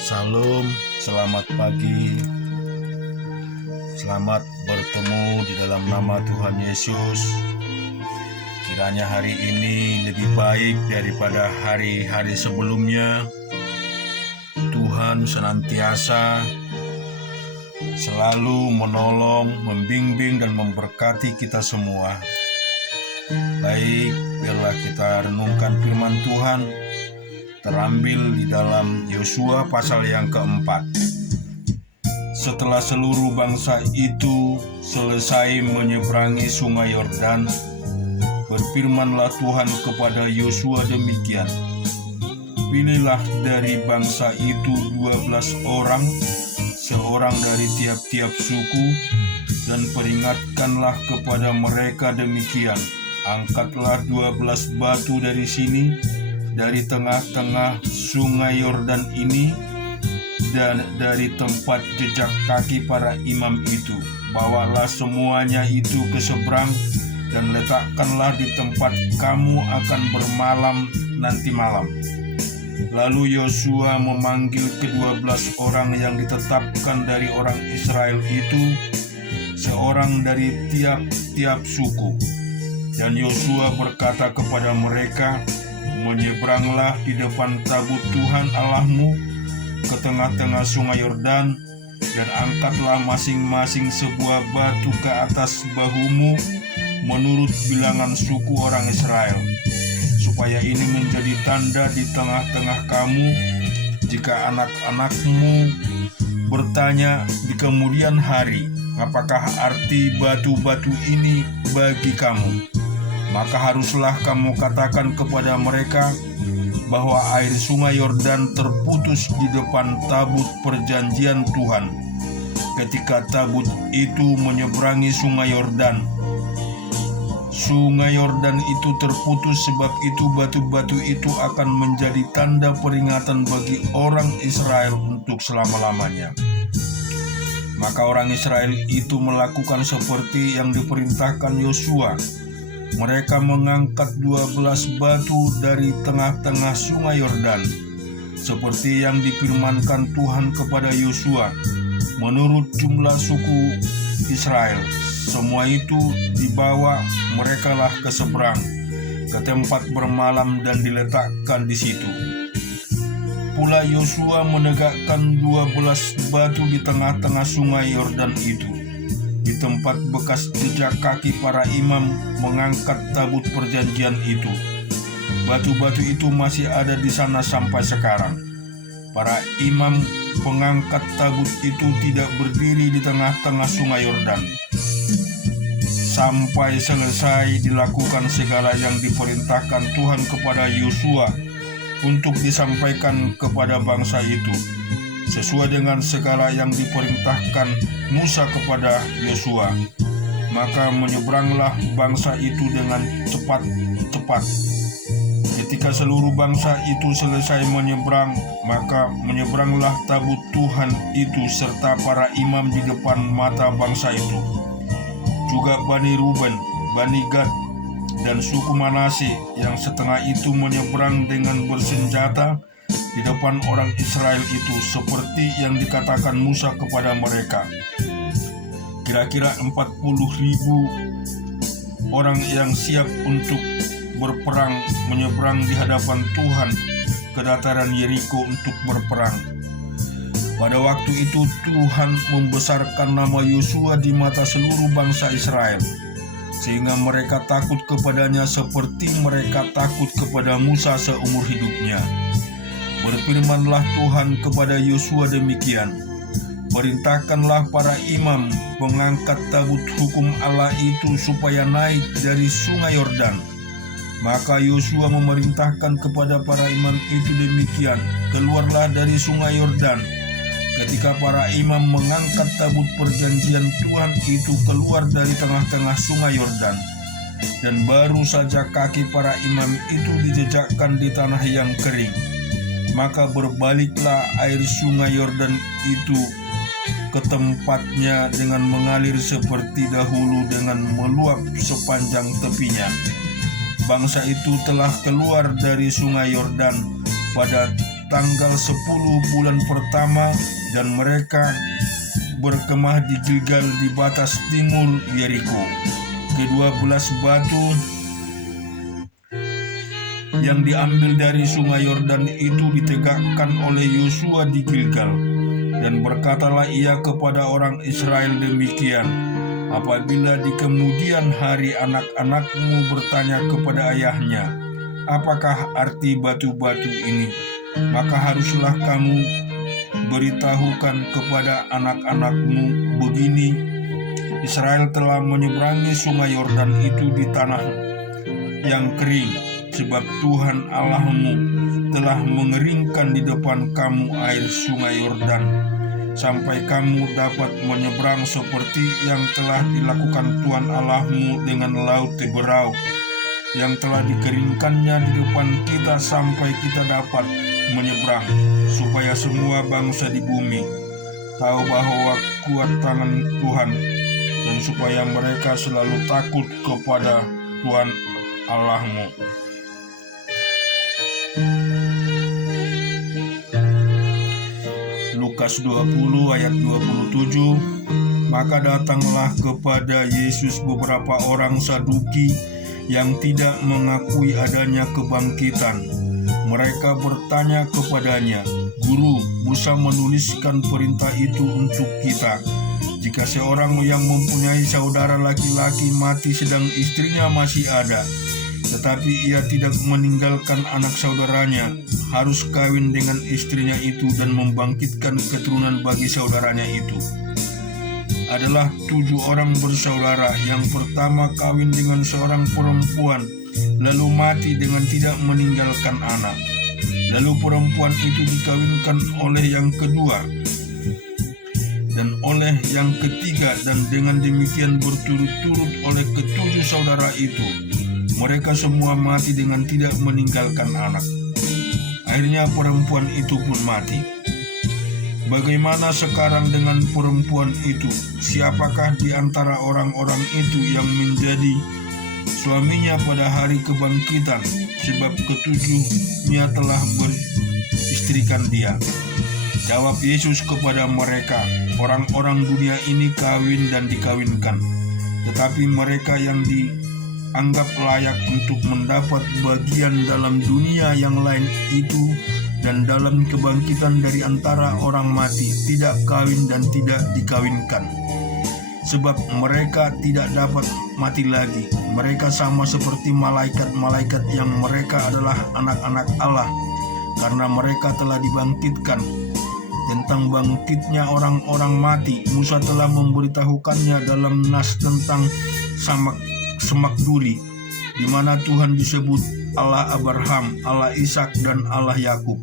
Salam, selamat pagi. Selamat bertemu di dalam nama Tuhan Yesus. Kiranya hari ini lebih baik daripada hari-hari sebelumnya. Tuhan senantiasa selalu menolong, membimbing, dan memberkati kita semua. Baik, biarlah kita renungkan firman Tuhan terambil di dalam Yosua pasal yang keempat. Setelah seluruh bangsa itu selesai menyeberangi sungai Yordan, berfirmanlah Tuhan kepada Yosua demikian, pilihlah dari bangsa itu 12 orang, seorang dari tiap-tiap suku, dan peringatkanlah kepada mereka demikian, angkatlah 12 batu dari sini, dari tengah-tengah sungai Yordan ini, dan dari tempat jejak kaki para imam itu. Bawalah semuanya itu ke seberang, dan letakkanlah di tempat kamu akan bermalam nanti malam. Lalu Yosua memanggil ke-12 orang yang ditetapkan dari orang Israel itu, seorang dari tiap-tiap suku. Dan Yosua berkata kepada mereka, menyeberanglah di depan tabut Tuhan Allahmu ke tengah-tengah sungai Yordan, dan angkatlah masing-masing sebuah batu ke atas bahumu menurut bilangan suku orang Israel, supaya ini menjadi tanda di tengah-tengah kamu. Jika anak-anakmu bertanya di kemudian hari, apakah arti batu-batu ini bagi kamu, maka haruslah kamu katakan kepada mereka bahwa air sungai Yordan terputus di depan tabut perjanjian Tuhan ketika tabut itu menyeberangi sungai Yordan. Sungai Yordan itu terputus, sebab itu batu-batu itu akan menjadi tanda peringatan bagi orang Israel untuk selama-lamanya. Maka orang Israel itu melakukan seperti yang diperintahkan Yosua. Mereka mengangkat 12 batu dari tengah-tengah sungai Yordan, seperti yang difirmankan Tuhan kepada Yosua, menurut jumlah suku Israel. Semua itu dibawa merekalah ke seberang, ke tempat bermalam, dan diletakkan di situ. Pula Yosua menegakkan 12 batu di tengah-tengah sungai Yordan itu, di tempat bekas jejak kaki para imam mengangkat tabut perjanjian itu. Batu-batu itu masih ada di sana sampai sekarang. Para imam pengangkat tabut itu tidak berdiri di tengah-tengah sungai Yordan sampai selesai dilakukan segala yang diperintahkan Tuhan kepada Yosua untuk disampaikan kepada bangsa itu, sesuai dengan segala yang diperintahkan Musa kepada Yosua. Maka menyeberanglah bangsa itu dengan cepat-cepat. Ketika seluruh bangsa itu selesai menyeberang, maka menyeberanglah tabut Tuhan itu serta para imam di depan mata bangsa itu. Juga Bani Ruben, Bani Gad, dan suku Manase yang setengah itu menyeberang dengan bersenjata di depan orang Israel itu, seperti yang dikatakan Musa kepada mereka. Kira-kira 40.000 orang yang siap untuk berperang menyeberang di hadapan Tuhan ke dataran Yeriko untuk berperang. Pada waktu itu Tuhan membesarkan nama Yosua di mata seluruh bangsa Israel, sehingga mereka takut kepadanya seperti mereka takut kepada Musa seumur hidupnya. Berfirmanlah Tuhan kepada Yosua demikian, perintahkanlah para imam mengangkat tabut hukum Allah itu supaya naik dari sungai Yordan. Maka Yosua memerintahkan kepada para imam itu demikian, keluarlah dari sungai Yordan. Ketika para imam mengangkat tabut perjanjian Tuhan itu keluar dari tengah-tengah sungai Yordan, dan baru saja kaki para imam itu dijejakkan di tanah yang kering, maka berbaliklah air sungai Yordan itu ke tempatnya dengan mengalir seperti dahulu dengan meluap sepanjang tepinya. Bangsa itu telah keluar dari sungai Yordan pada tanggal 10 bulan pertama, dan mereka berkemah di Gilgal di batas timur Yeriko. Ke-12 batu yang diambil dari sungai Yordan itu ditegakkan oleh Yosua di Gilgal. Dan berkatalah ia kepada orang Israel demikian, apabila di kemudian hari anak-anakmu bertanya kepada ayahnya, apakah arti batu-batu ini? Maka haruslah kamu beritahukan kepada anak-anakmu begini, Israel telah menyeberangi sungai Yordan itu di tanah yang kering, sebab Tuhan Allahmu telah mengeringkan di depan kamu air sungai Yordan, sampai kamu dapat menyeberang seperti yang telah dilakukan Tuhan Allahmu dengan laut Teberau, yang telah dikeringkannya di depan kita sampai kita dapat menyeberang, supaya semua bangsa di bumi tahu bahwa kuat tangan Tuhan, dan supaya mereka selalu takut kepada Tuhan Allahmu. Lukas 20 ayat 27. Maka datanglah kepada Yesus beberapa orang Saduki yang tidak mengakui adanya kebangkitan. Mereka bertanya kepadanya, Guru, Musa menuliskan perintah itu untuk kita. Jika seorang yang mempunyai saudara laki-laki mati sedang istrinya masih ada, tetapi ia tidak meninggalkan anak saudaranya, harus kawin dengan istrinya itu dan membangkitkan keturunan bagi saudaranya itu. Adalah 7 orang bersaudara. Yang pertama kawin dengan seorang perempuan, lalu mati dengan tidak meninggalkan anak. Lalu perempuan itu dikawinkan oleh yang kedua dan oleh yang ketiga, dan dengan demikian berturut-turut oleh ke-7 saudara itu. Mereka semua mati dengan tidak meninggalkan anak. Akhirnya perempuan itu pun mati. Bagaimana sekarang dengan perempuan itu? Siapakah di antara orang-orang itu yang menjadi suaminya pada hari kebangkitan? Sebab ke-7-nya telah beristrikan dia. Jawab Yesus kepada mereka, orang-orang dunia ini kawin dan dikawinkan, tetapi mereka yang dianggap layak untuk mendapat bagian dalam dunia yang lain itu dan dalam kebangkitan dari antara orang mati tidak kawin dan tidak dikawinkan. Sebab mereka tidak dapat mati lagi. Mereka sama seperti malaikat-malaikat yang mereka adalah anak-anak Allah, karena mereka telah dibangkitkan. Tentang bangkitnya orang-orang mati, Musa telah memberitahukannya dalam nas tentang semak duri, di mana Tuhan disebut Allah Abraham, Allah Ishak, dan Allah Yakub.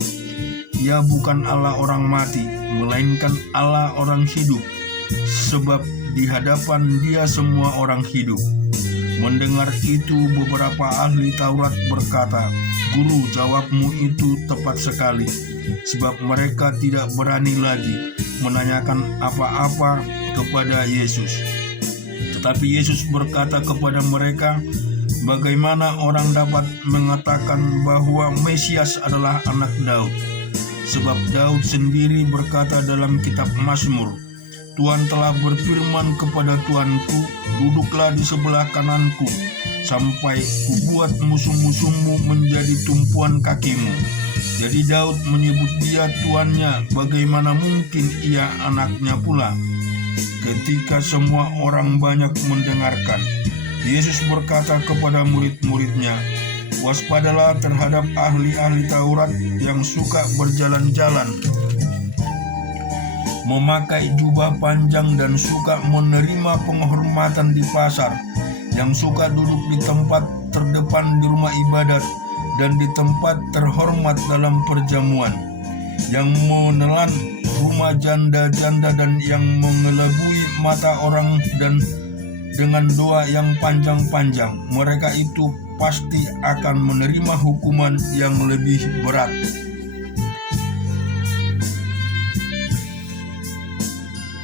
Ia bukan Allah orang mati, melainkan Allah orang hidup, sebab di hadapan Dia semua orang hidup. Mendengar itu, beberapa ahli Taurat berkata, Guru, jawabmu itu tepat sekali, sebab mereka tidak berani lagi menanyakan apa-apa kepada Yesus. Tetapi Yesus berkata kepada mereka, bagaimana orang dapat mengatakan bahwa Mesias adalah anak Daud? Sebab Daud sendiri berkata dalam kitab Mazmur, Tuhan telah berfirman kepada Tuanku, duduklah di sebelah kananku, sampai kubuat musuh-musuhmu menjadi tumpuan kakimu. Jadi Daud menyebut dia tuannya, bagaimana mungkin ia anaknya pula? Ketika semua orang banyak mendengarkan, Yesus berkata kepada murid-muridnya, waspadalah terhadap ahli-ahli Taurat yang suka berjalan-jalan, memakai jubah panjang dan suka menerima penghormatan di pasar, yang suka duduk di tempat terdepan di rumah ibadat dan di tempat terhormat dalam perjamuan, yang menelan rumah janda-janda dan yang mengelabui mata orang dan dengan doa yang panjang-panjang. Mereka itu pasti akan menerima hukuman yang lebih berat.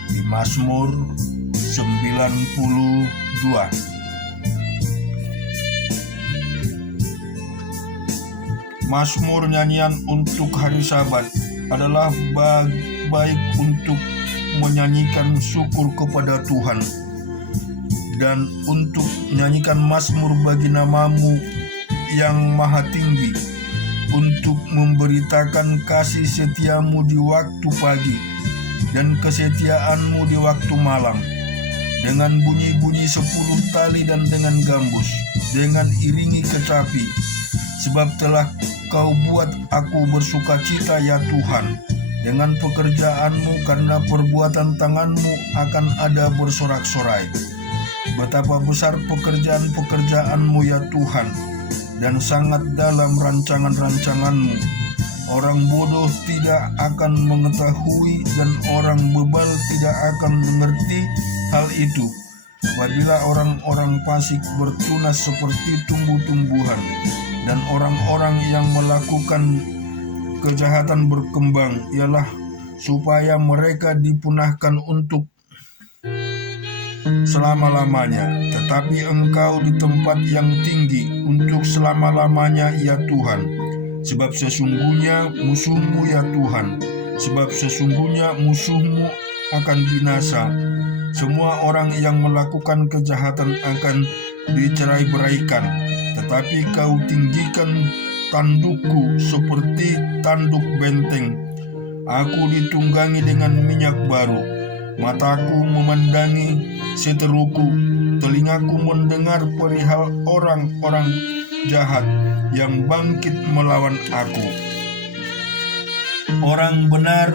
Di Mazmur 92. Mazmur nyanyian untuk hari Sabat adalah baik untuk menyanyikan syukur kepada Tuhan dan untuk menyanyikan mazmur bagi nama-Mu yang maha tinggi, untuk memberitakan kasih setia-Mu di waktu pagi dan kesetiaan-Mu di waktu malam, dengan bunyi-bunyi 10 tali dan dengan gambus, dengan iringi kecapi, sebab telah Kau buat aku bersuka cita ya Tuhan, dengan pekerjaan-Mu, karena perbuatan tangan-Mu akan ada bersorak-sorai. Betapa besar pekerjaan-pekerjaan-Mu ya Tuhan, dan sangat dalam rancangan-rancangan-Mu. Orang bodoh tidak akan mengetahui dan orang bebal tidak akan mengerti hal itu. Apabila orang-orang fasik bertunas seperti tumbuh-tumbuhan dan orang-orang yang melakukan kejahatan berkembang, ialah supaya mereka dipunahkan untuk selama-lamanya. Tetapi Engkau di tempat yang tinggi untuk selama-lamanya ya Tuhan. Sebab sesungguhnya musuh-Mu ya Tuhan, sebab sesungguhnya musuh-Mu akan binasa. Semua orang yang melakukan kejahatan akan dicerai-beraikan. Tetapi Kau tinggikan tandukku seperti tanduk benteng. Aku ditunggangi dengan minyak baru. Mataku memandangi seteruku, telingaku mendengar perihal orang-orang jahat yang bangkit melawan aku. Orang benar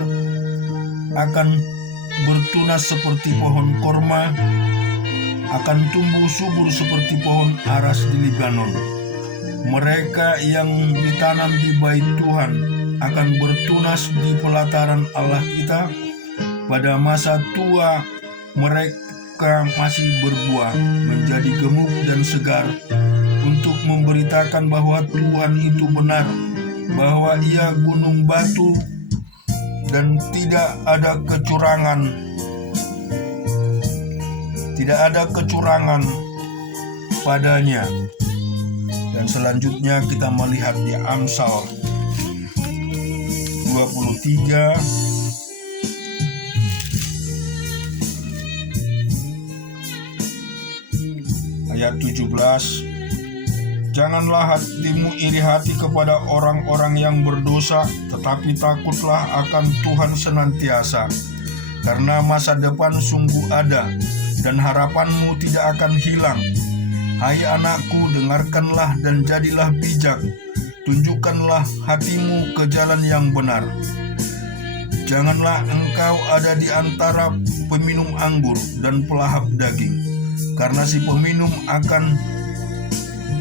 akan bertunas seperti pohon korma, akan tumbuh subur seperti pohon aras di Libanon. Mereka yang ditanam di bait Tuhan akan bertunas di pelataran Allah kita. Pada masa tua mereka masih berbuah, menjadi gemuk dan segar, untuk memberitakan bahwa Tuhan itu benar, bahwa Ia gunung batu dan tidak ada kecurangan. Tidak ada kecurangan padanya. Dan selanjutnya kita melihat di Amsal 23 ayat 17. Janganlah hatimu iri hati kepada orang-orang yang berdosa, tetapi takutlah akan Tuhan senantiasa. Karena masa depan sungguh ada, dan harapanmu tidak akan hilang. Hai anakku, dengarkanlah dan jadilah bijak. Tunjukkanlah hatimu ke jalan yang benar. Janganlah engkau ada di antara peminum anggur dan pelahap daging, karena si peminum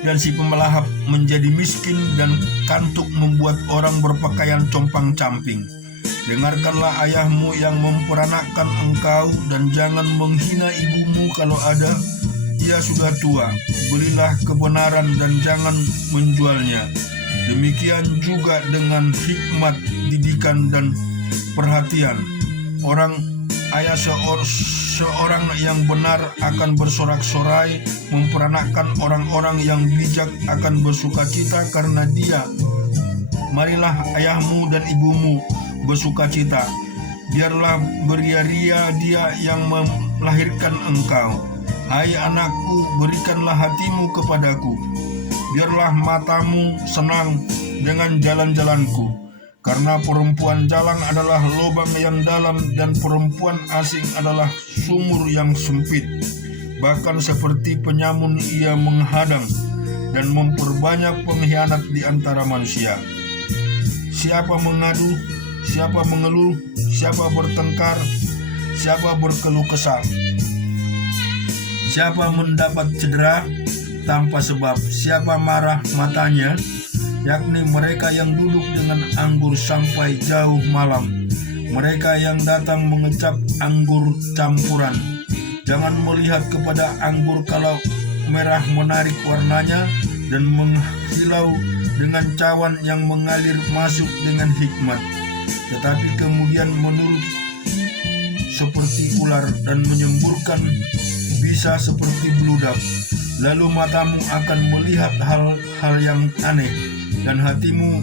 dan si pemelahap menjadi miskin, dan kantuk membuat orang berpakaian compang-camping. Dengarkanlah ayahmu yang memperanakkan engkau, dan jangan menghina ibumu kalau ada ia sudah tua. Belilah kebenaran dan jangan menjualnya. Demikian juga dengan hikmat, didikan, dan perhatian. Ayah seorang yang benar akan bersorak-sorai, memperanakkan orang-orang yang bijak akan bersukacita karena dia. Marilah ayahmu dan ibumu bersukacita, biarlah beria-ria dia yang melahirkan engkau. Hai anakku, berikanlah hatimu kepadaku, biarlah matamu senang dengan jalan-jalanku. Karena perempuan jalang adalah lubang yang dalam, dan perempuan asing adalah sumur yang sempit. Bahkan seperti penyamun ia menghadang dan memperbanyak pengkhianat di antara manusia. Siapa mengadu, siapa mengeluh, siapa bertengkar, siapa berkeluh kesah, siapa mendapat cedera tanpa sebab, siapa marah matanya, yakni mereka yang duduk dengan anggur sampai jauh malam, mereka yang datang mengecap anggur campuran. Jangan melihat kepada anggur kalau merah menarik warnanya, dan menghilau dengan cawan yang mengalir masuk dengan hikmat, tetapi kemudian menurut seperti ular dan menyemburkan bisa seperti beludak. Lalu matamu akan melihat hal-hal yang aneh, dan hatimu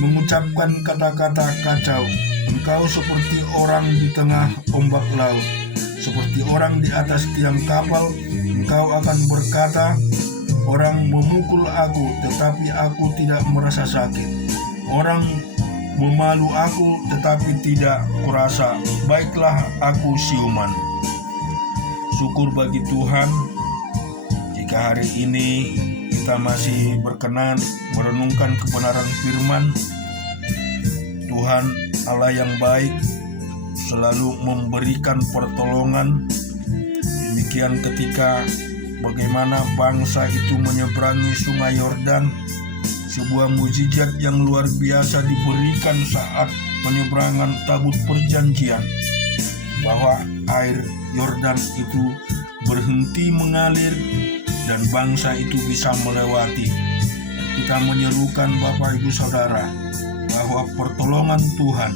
mengucapkan kata-kata kacau. Engkau seperti orang di tengah ombak laut, seperti orang di atas tiang kapal. Engkau akan berkata, orang memukul aku, tetapi aku tidak merasa sakit. Orang memalu aku, tetapi tidak kurasa, baiklah aku siuman. Syukur bagi Tuhan, jika hari ini kita masih berkenan merenungkan kebenaran firman. Tuhan Allah yang baik selalu memberikan pertolongan. Demikian ketika bagaimana bangsa itu menyeberangi sungai Yordan, sebuah mukjizat yang luar biasa diberikan saat penyeberangan tabut perjanjian, bahwa air Yordan itu berhenti mengalir dan bangsa itu bisa melewati. Kita menyerukan Bapak Ibu Saudara bahwa pertolongan Tuhan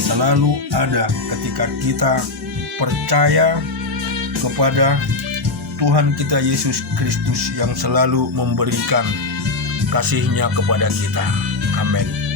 selalu ada ketika kita percaya kepada Tuhan kita Yesus Kristus yang selalu memberikan kasih-Nya kepada kita. Amin.